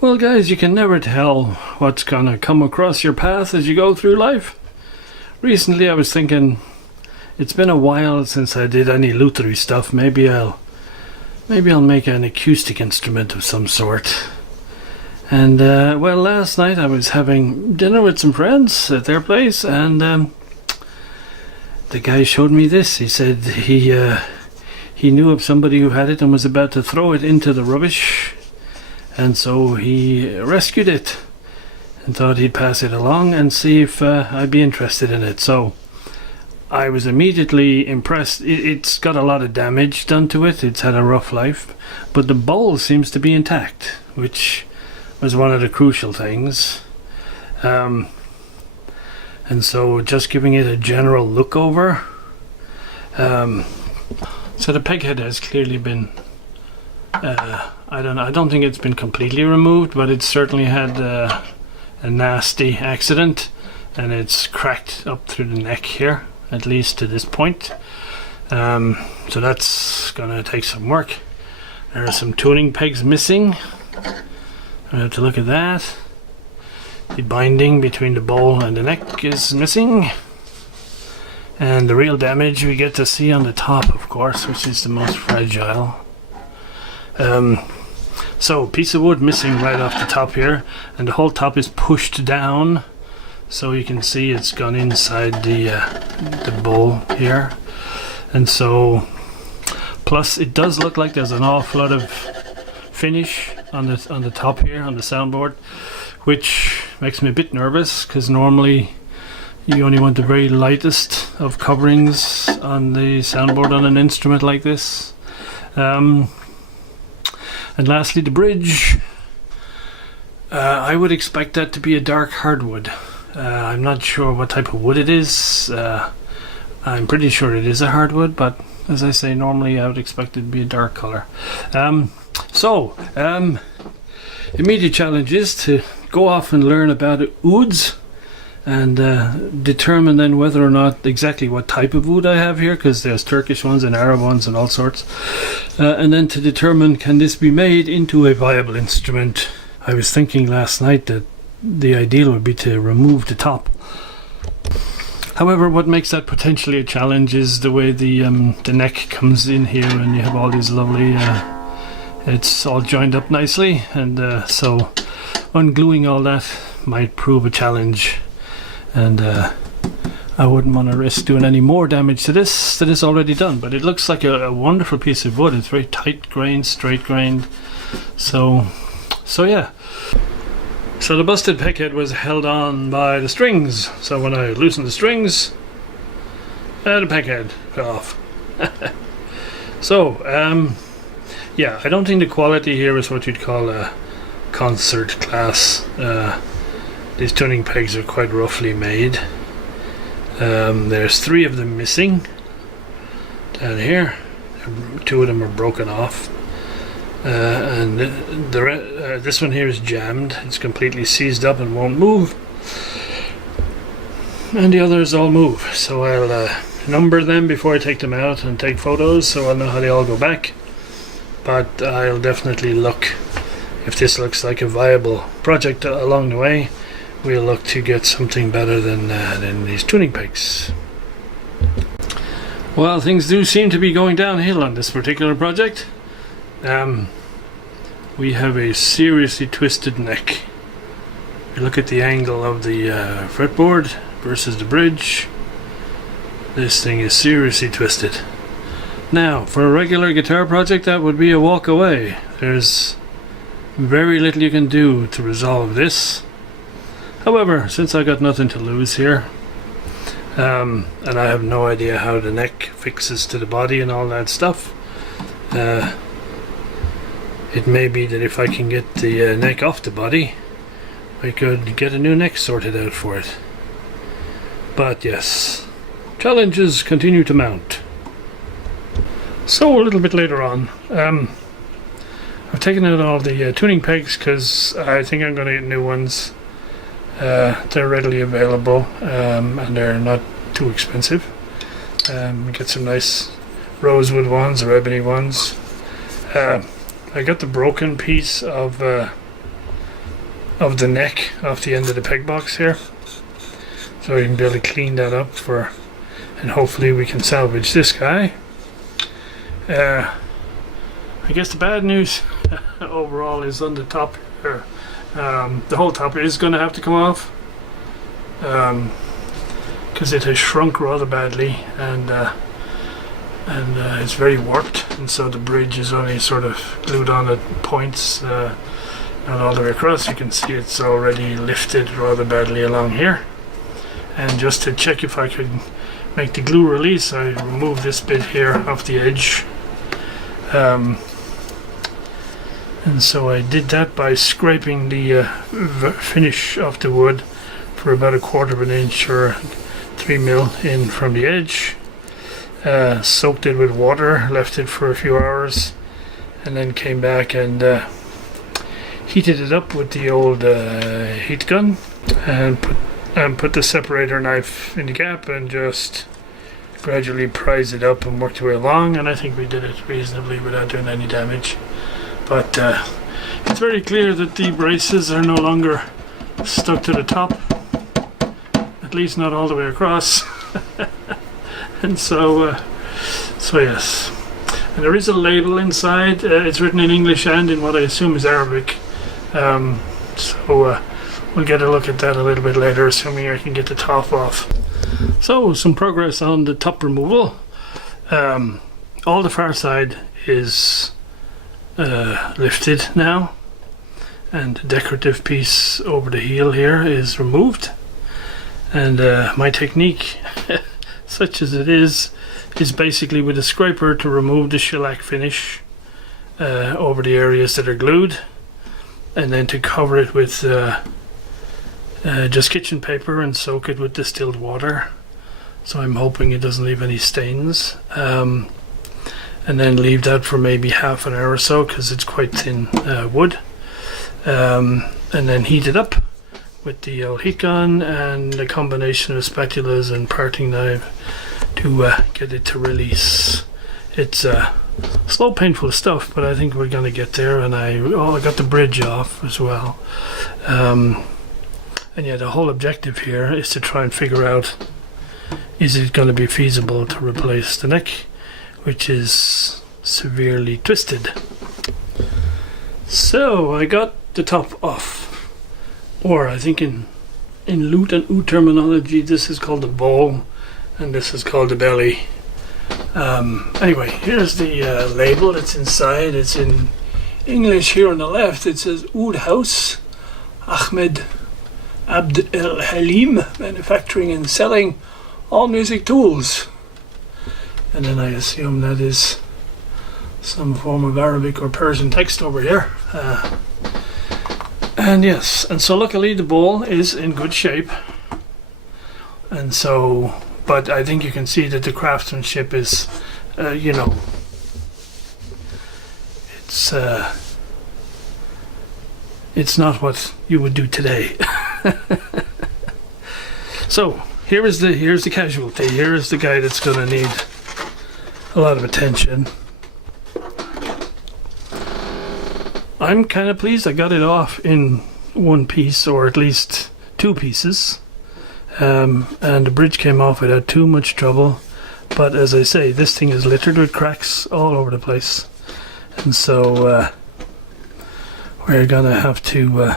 Well, guys, you can never tell what's gonna come across your path as you go through life. Recently I was thinking, it's been a while since I did any Luthery stuff. Maybe I'll make an acoustic instrument of some sort. And well, last night I was having dinner with some friends at their place, and the guy showed me this. He said he knew of somebody who had it and was about to throw it into the rubbish, and so he rescued it and thought he'd pass it along and see if I'd be interested in it. So I was immediately impressed. It's got a lot of damage done to it. It's had a rough life, but the bowl seems to be intact, which was one of the crucial things. And so just giving it a general look over. So the peg head has clearly been, I don't think it's been completely removed, but it's certainly had a nasty accident, and it's cracked up through the neck here, at least to this point. So that's gonna take some work. There are some tuning pegs missing. I have to look at that. The binding between the bowl and the neck is missing, and the real damage we get to see on the top, of course, which is the most fragile. So piece of wood missing right off the top here, and the whole top is pushed down, so you can see it's gone inside the bowl here. And so, plus it does look like there's an awful lot of finish on the top here on the soundboard, which makes me a bit nervous, because normally you only want the very lightest of coverings on the soundboard on an instrument like this. And lastly, the bridge. I would expect that to be a dark hardwood. I'm not sure what type of wood it is. I'm pretty sure it is a hardwood, but as I say, normally I would expect it to be a dark color. Immediate challenge is to go off and learn about ouds, and determine then whether or not exactly what type of oud I have here, because there's Turkish ones and Arab ones and all sorts, and then to determine, can this be made into a viable instrument. I was thinking last night that the ideal would be to remove the top. However, what makes that potentially a challenge is the way the neck comes in here, and you have all these lovely it's all joined up nicely, and so ungluing all that might prove a challenge, and I wouldn't want to risk doing any more damage to this that is already done. But it looks like a wonderful piece of wood. It's very tight grained, straight grained, so yeah. So the busted peg head was held on by the strings, so when I loosened the strings, the peg head fell off. So yeah, I don't think the quality here is what you'd call a concert class. These tuning pegs are quite roughly made. There's 3 of them missing down here. 2 of them are broken off, and this one here is jammed. It's completely seized up and won't move, and the others all move. So I'll number them before I take them out and take photos, so I'll know how they all go back. But I'll definitely look, if this looks like a viable project along the way, we'll look to get something better than these tuning pegs. Well, things do seem to be going downhill on this particular project. We have a seriously twisted neck. You look at the angle of the fretboard versus the bridge. This thing is seriously twisted. Now, for a regular guitar project, that would be a walk away. There's very little you can do to resolve this. However, since I got nothing to lose here, and I have no idea how the neck fixes to the body and all that stuff, it may be that if I can get the neck off the body, I could get a new neck sorted out for it. But yes, challenges continue to mount. So a little bit later on, I've taken out all the tuning pegs, because I think I'm going to get new ones. They're readily available, and they're not too expensive. Get some nice rosewood ones or ebony ones. I got the broken piece of of the neck off the end of the peg box here, so we can be able to clean that up and hopefully we can salvage this guy. I guess the bad news overall is on the top here. The whole top is going to have to come off because it has shrunk rather badly, and it's very warped, and so the bridge is only sort of glued on at points, not all the way across. You can see it's already lifted rather badly along here. And just to check if I could make the glue release, I removed this bit here off the edge. And so I did that by scraping the finish off the wood for about 1/4 of an inch or 3 mil in from the edge. Soaked it with water, left it for a few hours, and then came back and heated it up with the old heat gun, and put the separator knife in the gap and just gradually prise it up and worked the way along, and I think we did it reasonably without doing any damage. But it's very clear that the braces are no longer stuck to the top, at least not all the way across. And so yes, and there is a label inside. It's written in English and in what I assume is Arabic, so we'll get a look at that a little bit later, assuming I can get the top off. So some progress on the top removal. All the far side is lifted now, and the decorative piece over the heel here is removed, and my technique such as it is basically with a scraper to remove the shellac finish over the areas that are glued, and then to cover it with just kitchen paper and soak it with distilled water, so I'm hoping it doesn't leave any stains, and then leave that for maybe half an hour or so because it's quite thin wood, and then heat it up with the old heat gun and a combination of spatulas and parting knife to get it to release. It's slow, painful stuff, but I think we're going to get there, and I got the bridge off as well. And yeah, the whole objective here is to try and figure out, is it going to be feasible to replace the neck, which is severely twisted. So I got the top off, or I think in Lut and Oud terminology this is called the bowl and this is called the belly. Anyway, here's the label. It's inside. It's in English here on the left. It says Oud House, Ahmed Abd El Halim, manufacturing and selling all music tools. And then I assume that is some form of Arabic or Persian text over here. And yes, and so luckily the bowl is in good shape. And so, but I think you can see that the craftsmanship is, you know, it's not what you would do today. So here's the casualty. Here is the guy that's going to need a lot of attention. I'm kind of pleased I got it off in one piece, or at least 2 pieces, and the bridge came off without too much trouble. But as I say, this thing is littered with cracks all over the place, and so we're gonna have to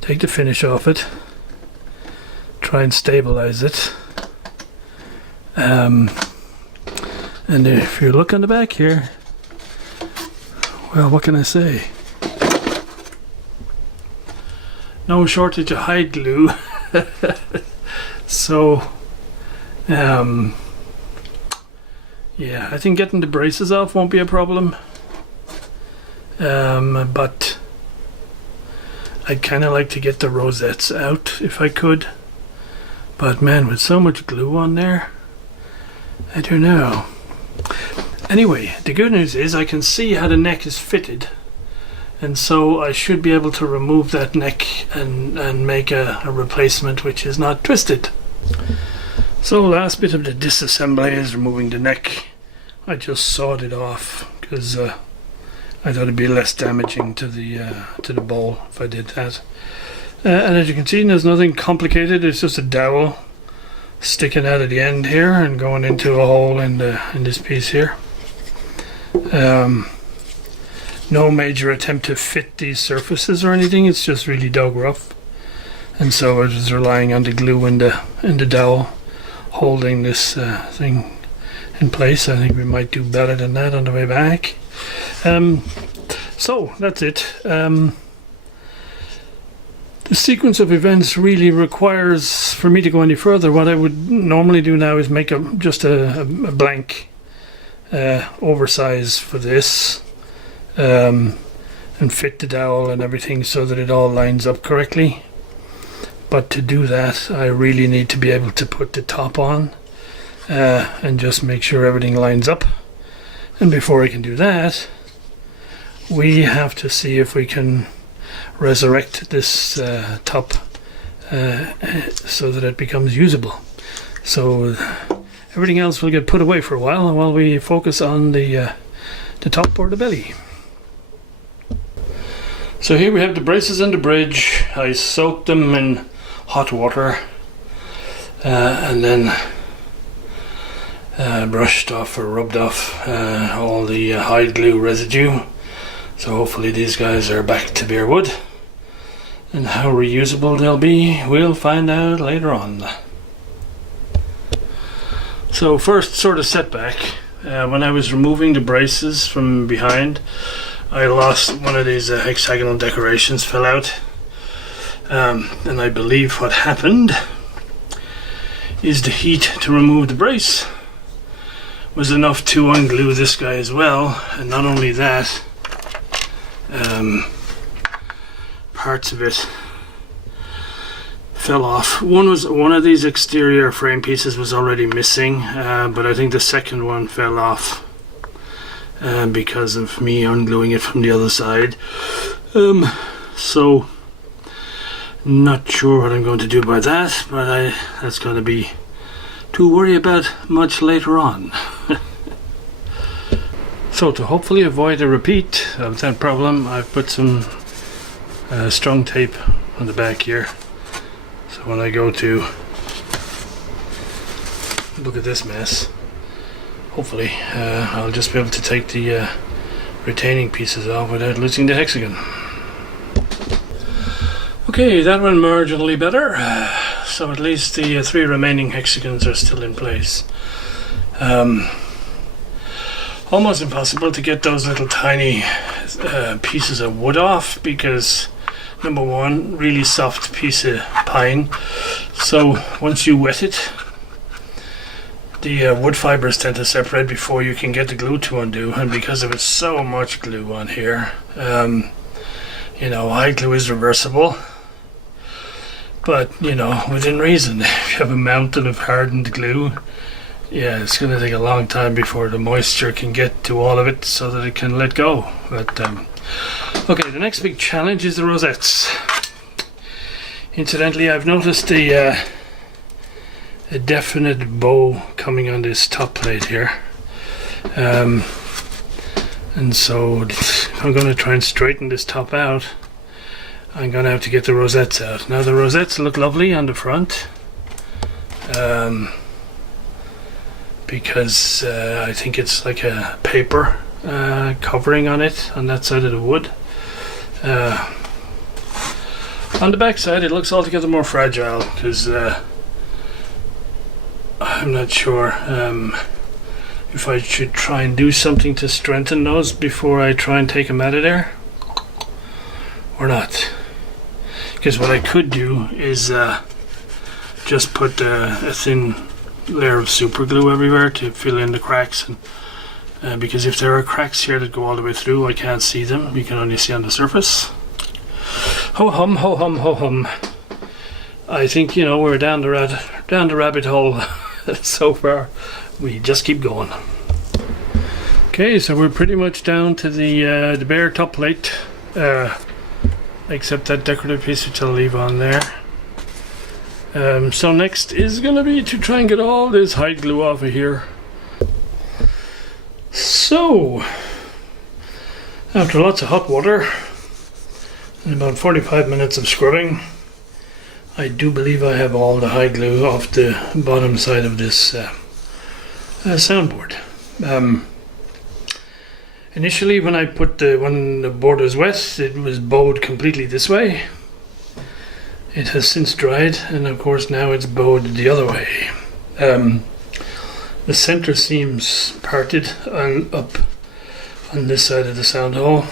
take the finish off it, try and stabilize it, and if you look on the back here, well, what can I say? No shortage of hide glue. So yeah, I think getting the braces off won't be a problem, but I'd kind of like to get the rosettes out if I could, but man, with so much glue on there, I don't know. Anyway, the good news is I can see how the neck is fitted, and so I should be able to remove that neck and make a replacement which is not twisted. So last bit of the disassembly is removing the neck. I just sawed it off because I thought it'd be less damaging to the bowl if I did that. And as you can see, there's nothing complicated. It's just a dowel sticking out at the end here and going into a hole in this piece here. No major attempt to fit these surfaces or anything. It's just really dug rough, and so it is relying on the glue and the dowel holding this thing in place. I think we might do better than that on the way back. So that's it. The sequence of events really requires for me to go any further. What I would normally do now is make just a blank oversize for this, and fit the dowel and everything so that it all lines up correctly. But to do that, I really need to be able to put the top on and just make sure everything lines up. And before I can do that, we have to see if we can resurrect this top so that it becomes usable. So everything else will get put away for a while we focus on the top or the belly. So here we have the braces and the bridge. I soaked them in hot water and then brushed off or rubbed off all the hide glue residue. So hopefully these guys are back to bare wood, and how reusable they'll be we'll find out later on. So first sort of setback, when I was removing the braces from behind, I lost one of these hexagonal decorations, fell out, and I believe what happened is the heat to remove the brace was enough to unglue this guy as well. And not only that, parts of it fell off. One of these exterior frame pieces was already missing, but I think the second one fell off because of me ungluing it from the other side. So not sure what I'm going to do about that, but that's going to be to worry about much later on. So to hopefully avoid a repeat of that problem, I've put some strong tape on the back here. So when I go to look at this mess, hopefully I'll just be able to take the retaining pieces off without losing the hexagon. Okay, that went marginally better. So at least the 3 remaining hexagons are still in place. Almost impossible to get those little tiny pieces of wood off because, number one, really soft piece of pine. So once you wet it, the wood fibers tend to separate before you can get the glue to undo, and because of it's so much glue on here, hide glue is reversible, but within reason. If you have a mountain of hardened glue, yeah, it's going to take a long time before the moisture can get to all of it so that it can let go. But okay, the next big challenge is the rosettes. Incidentally, I've noticed a definite bow coming on this top plate here, and so if I'm going to try and straighten this top out, I'm going to have to get the rosettes out. Now the rosettes look lovely on the front, because I think it's like a paper covering on it on that side of the wood. On the back side it looks altogether more fragile because I'm not sure if I should try and do something to strengthen those before I try and take them out of there or not. Because what I could do is just put a thin layer of super glue everywhere to fill in the cracks, and because if there are cracks here that go all the way through, I can't see them. You can only see on the surface. Ho hum, ho hum, ho hum. I think we're down the rabbit hole so far. We just keep going. Okay, so we're pretty much down to the bare top plate, except that decorative piece which I'll leave on there. So next is going to be to try and get all this hide glue off of here. So After lots of hot water and about 45 minutes of scrubbing, I do believe I have all the high glue off the bottom side of this soundboard. Initially, when the board was wet, it was bowed completely this way. It has since dried, and of course now it's bowed the other way. The center seam's parted up on this side of the sound hole,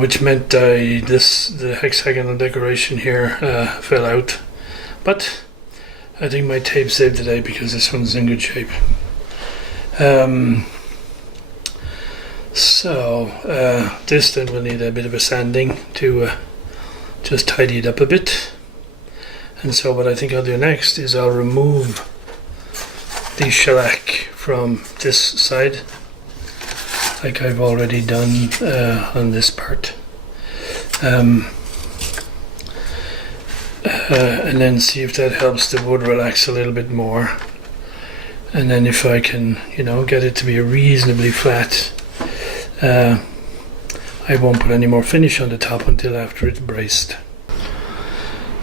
which meant the hexagonal decoration here fell out. But I think my tape saved the day because this one's in good shape. This then will need a bit of a sanding to just tidy it up a bit. And so what I think I'll do next is I'll remove the shellac from this side, like I've already done on this part. And then see if that helps the wood relax a little bit more. And then if I can, get it to be reasonably flat, I won't put any more finish on the top until after it's braced.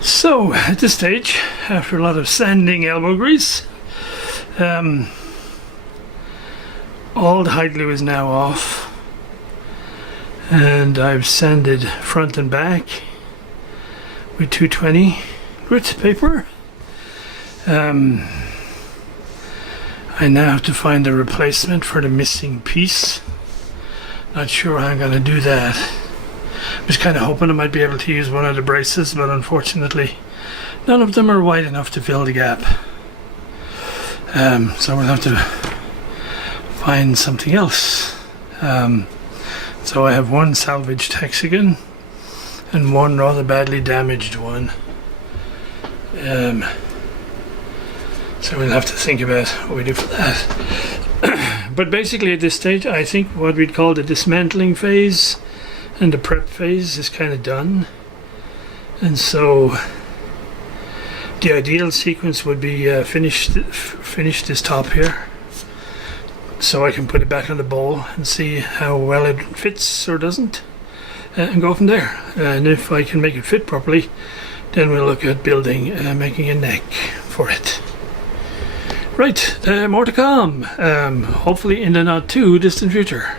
So at this stage, after a lot of sanding elbow grease, all the hide glue is now off, and I've sanded front and back with 220 grit paper. I now have to find a replacement for the missing piece. Not sure how I'm going to do that. I was kind of hoping I might be able to use one of the braces, but unfortunately none of them are wide enough to fill the gap. So we'll have to find something else. So I have one salvaged hexagon and one rather badly damaged one. So we'll have to think about what we do for that. But basically at this stage, I think what we'd call the dismantling phase and the prep phase is kind of done. And so the ideal sequence would be finish this top here, so I can put it back on the bowl and see how well it fits or doesn't, and go from there. And if I can make it fit properly, then we'll look at building, making a neck for it. Right, more to come, hopefully in the not too distant future.